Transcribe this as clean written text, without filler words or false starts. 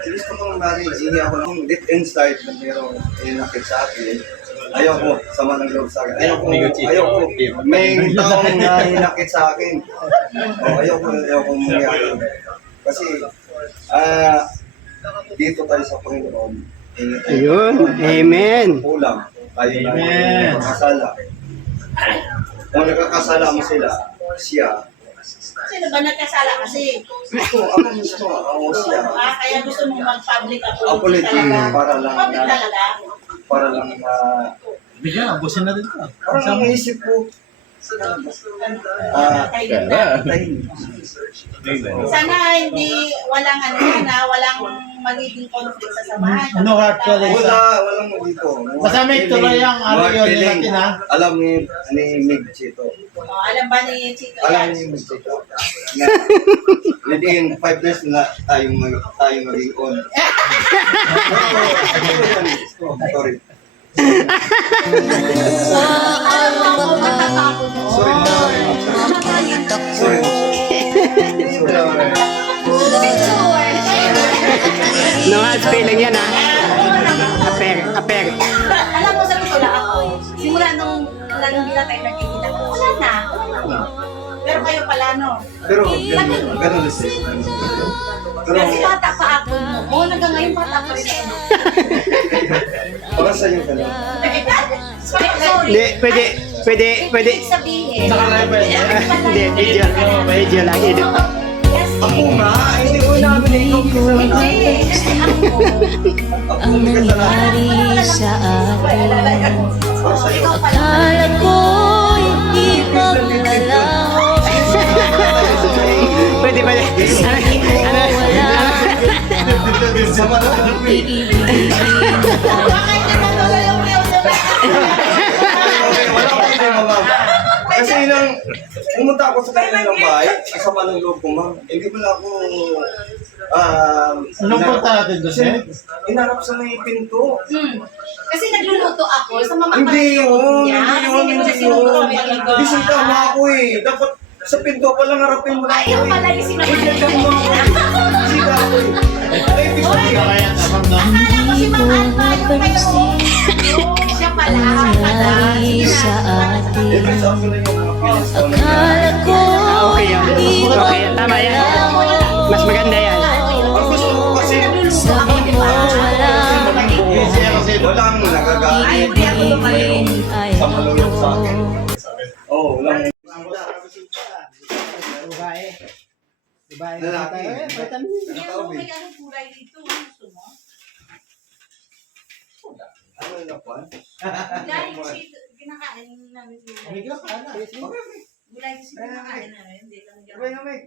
Gusto kong bagay, hindi ako ng deep inside na mayroong inakit sa akin. Ayaw ko, sama ng loob sa akin. Ayaw ko, may taong na hinakit sa akin. Ayaw ko mangyari. Kasi, dito tayo sa Panginoon. Ayun, amen. Kulang. Tayo na magkakasala. Kung nagkakasala mo sila, siya. Sino ba nagkasala kasi? Ako mismo, ako siya. Kaya gusto mong mag-public Apology talaga. para lang Public na, talaga? para lang na, Bigyan, abusin na din ito. parang naisip ko, Sana hindi walang walang magiging conflict sa samahan. No hard feelings. walang mo dito. Basta may tuloy ang araw yun natin, ha? Alam ni Mig Chito. Alam ba ni Chito Alam yan? ni Mig Chito. Na, within 5 years na tayong maging on. Sorry. Alam mo ako natatakot mo. Sorry. No hard feeling yan ha. Aper. Alam mo, sabi ko lang ako, simula nung hindi na tayo nagkikita, wala na. Pero kayo pala, no? Pero ganun na siya. Kasi bata pa ako mo. Hanggang ngayon bata pa rin ako. Para sa iyo ganun. Sorry. Hindi, pwede. Ibig sabihin. Hindi, video lang, edit pa. Ako nga, hindi ko namin ikaw Hindi, kasi Ako hindi ka salamat. sa atin. Para sa iyo. ikaw pala. Akala ko'y di magalaw. Pwede. Sama na kami. Iibigin Bakit naman wala yung real naman? Okay, wala akong problema, ma'am. Kasi nang pumunta ako sa kanilang bahay, kasama ng loob ko, ma'am. Hindi mo na ako... Anong punta natin doon, Kasi eh? inarap sa may pinto. Kasi nagluluto ako sa mama Hindi yun. Kasi hindi mo na Hindi sinunod. yun. Gising tama ako eh. Dapat sa pinto pa lang harapin mo na ako Ayaw eh. pala yung sinabi. Gising mo ako eh. Gising ka ako eh. Ay, ibig sabihin. Kaya tamang na. Akala ko si Mama Alma yung kayo. Siya pala. nangyari sa atin. Ibig sabihin yung mga feelings ko na yan. Akala ko'y Okay yan. di Okay, tama yan. Mas maganda yan. Ang gusto ko kasi, Sabi mo, wala. Kasi kasi walang nagagalit. Ay Sa malulog sa akin. Oo, walang lalaki. Hindi ako may anong kulay dito. Gusto mo? Ano yung lapuan? Gulay cheese. Kinakain namin gulay. Bigla ka na. Gulay cheese kinakain namin. Hindi kami Sabay na, Meg.